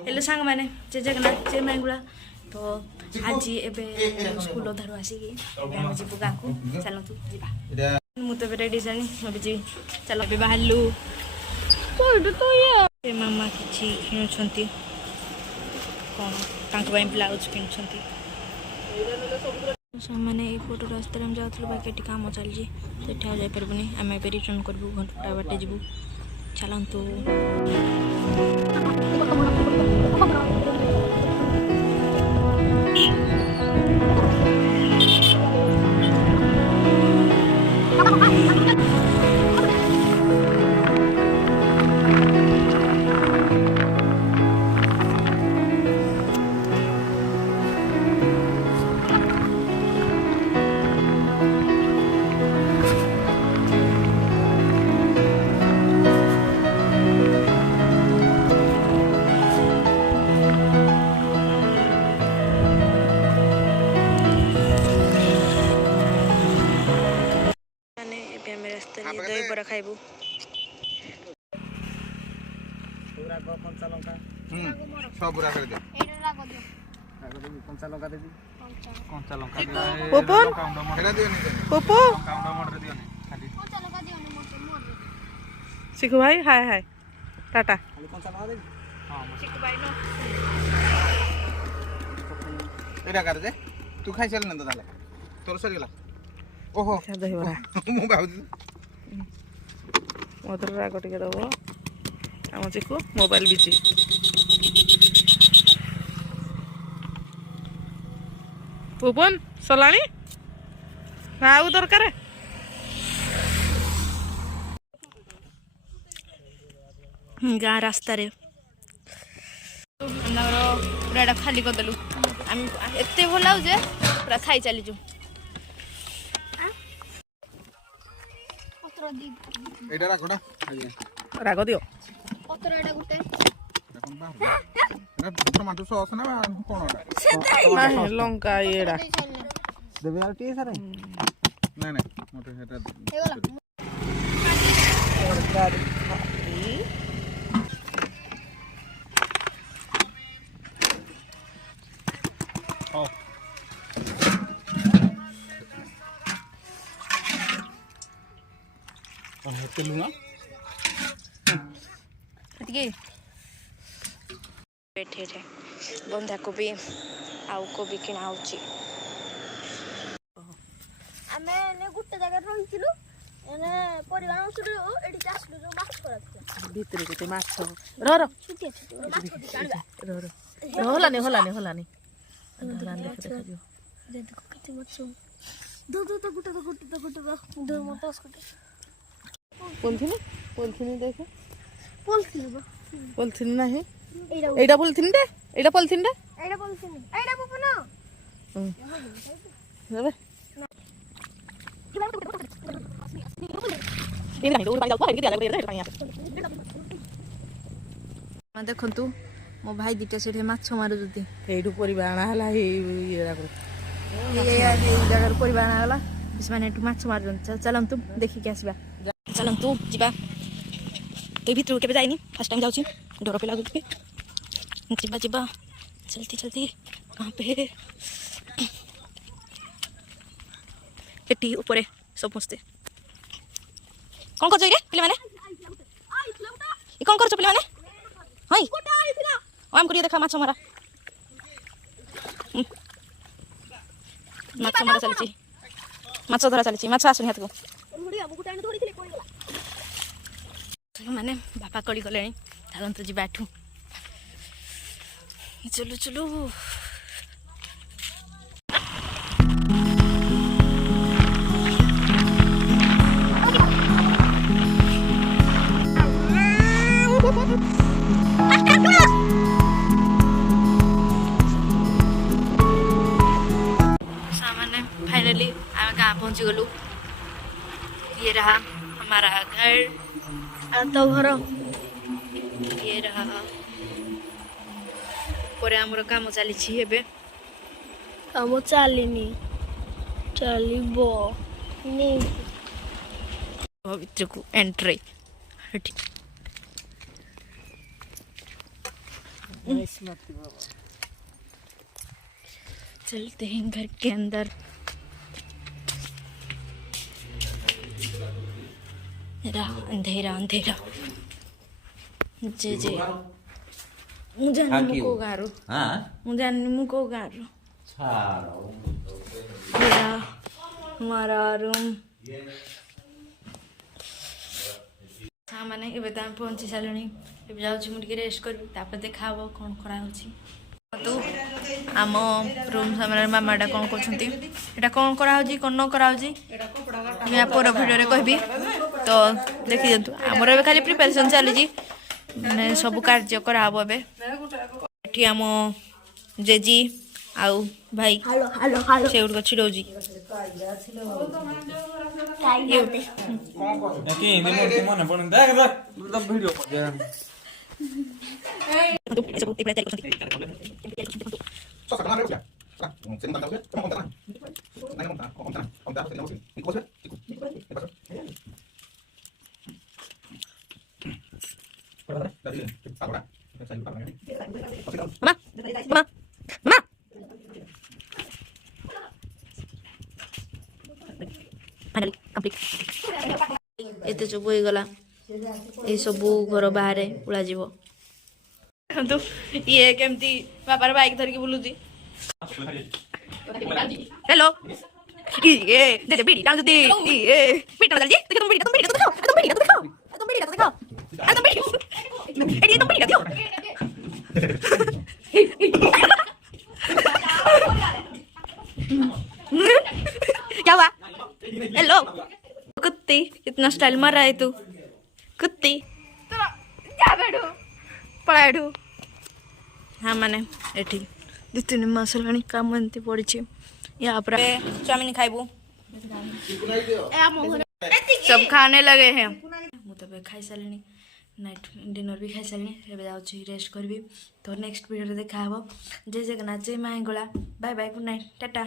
Hello सांग मैंने जय जगन्नाथ जय मांगुला तो आज एबे स्कूल धरु आसिकी हम जीवु गाँ को चलतु जीवा मु तो रेडी जानी हम जी चल बे बाहरलु कोइडु तो ये मामा किछि किनुछंती कोन तांक बाई ब्लाउज किनुछंती मैंने एपट रास्ता हम जाऊँ बाकी काम चलती तो जापरबनी आम ए रिटर्न करूँ घंटा बाटे जीवु चलतु दही बड़ा खाइबू पूरा को कंचा लंका सब पूरा कर दे एटा को दियो कंचा लंका दे दी कंचा लंका दे पोपन एटा दियो नि पोपो काउंडा मोड रे दियो नि खाली कंचा लंका दियो नि मोर सिकु भाई हाय हाय टाटा खाली कंचा लंका दे हां सिकु भाई नो एटा कर दे तू खाइ चल न त ताले तोर सर गेला ओहो दही बड़ा मु बाबू मधुर राग टे दब आम चिकु मोबाइल बिजी पुपन सलानी आउ दरकार गाँ रास्ता रे पूरा खाली करदेलु एत भल लागे पूरा खाई चलीजु एटा राखोडा राग दियो पत्र एटा गुटे देखन बाहर ना टमाटो सॉस ना कोनोडा सेताई लंका एडा देबे यार टी सारे नहीं नहीं मोटे हेटा हेगला गाड़ी ओ हेतेलु ना अतिके बैठे थे बंधा कोबी आउ कोबी किना होची आमे ने गुट्टे जगह रहिथिलु एने परिवार सुरु एडी चासलु जो माछ करत भीतर के माछ रो रो छुटी छुटी माछ काढबा रो रो होलानी देख दे देखो कते माछ दो गुट्टे दो मोटास गुट्टे पॉलिथिन देखे पॉलिथिन नहीं एटा पॉलिथिन दे एटा पॉलिथिन पपन जाबे देखु मो भाई दीटा से माछ मारुती एठू परिवा आना है जगह परिवा आना है माछ मार चलतु देखिक आसवा चलतु जीवा तो भीतर के जाइनी फर्स्ट टाइम जाऊँ डर पे लगुच जीवा जीवा चलती चलती कहाँ पे एटी ऊपर समस्ते कौन कर पे मैंने कौन कर पे मैंने हई आम कर देखा माछ मारा माछ मारा चलती माछ धरा चलती माछ आसुनी हाथ को मैंने बापा कड़ी गले चलतु जी बैठू चलू चलू सामान्य फाइनली गाँव पहुंची गलु ये रहा हमारा घर तो घर ये रहा पर आमर काम चली काम चलनी चलो भीतर को एंट्री ଏଠି चलते हैं घर के अंदर। अंधेरा अंधेरा जे जे मुझे को गारो मुझे को गारो हमारा रूम हाँ मैंने एवं तो पहुँची सारे मुझे रेस्ट करी देखा कौन करा तो आम रूम सामने मामाटा कौन कर कौन कराऊँ कौन न कराऊँ मैं पर भिडियो कहबी तो देखी दिंतु आमर ए खाली प्रिपेरेसन चली मैंने सब कार्य कराब एटी आम जेजी आउ भाई से गुड़ छिड़ौजी एते सब हो गला ये सब घर बाहर उड़ा जीव तो ये केमती बापार बाइक धरिकी बुलुची हेलो ये दे बीड़ी टांग दे ये बीड़ी टांग दे तुम बीड़ी दिखाओ तुम बीड़ी दिखाओ तुम बीड़ी दिखाओ तुम बीड़ी एडी तुम बीड़ी दिखाओ क्या हुआ हेलो कुत्ती इतना स्टाइल मार रहा है तू कुत्ती जा बैठो पढ़ाइठू हाँ मैंने एठी 2-3 मास है काम एमती पड़ी या चाउमिन खाइबू सब खाने लगे हैं मुझे खाई सारे नाइट डिनर भी खाई सारे एवं जाऊँ रेस्ट करी तो नेक्स्ट वीडियो देखा जय जगन्नाथ जय माँ Hingla bye bye good night Tata.